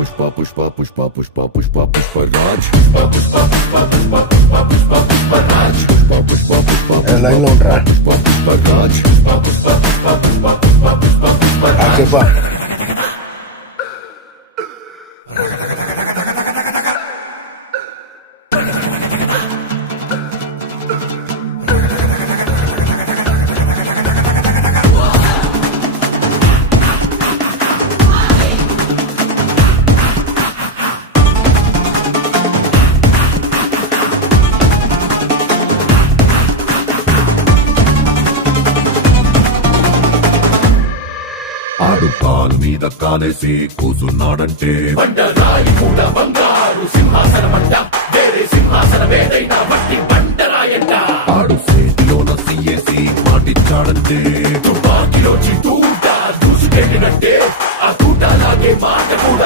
Pushpa Pushpa Pushpa Pushpa Pushpa Pushpraj Pushpa Pushpa Pushpa Pushpa Pushpa Pushpa Pushpraj Pushpa Pushpa Pushpa line लो रहा पुष्पा पुष्पराज पुष्पा पुष्पा पुष्पा पुष्पा पुष्पा पुष्पा पुष्पराज आके पा కాలు మీద కాలేసి కూసున్నాడంటే బండరాయి కూడా బంగారు సింహాసనమంట వేరే సింహాసనమేదైనా మట్టి బండరాయంట ఆడు చేతిలోన సీయేసి మాటిచ్చాడంటే తుపాకిలోచి తూట దూసుకెళ్ళినట్టే ఆ తూటలాగే మాట కూడా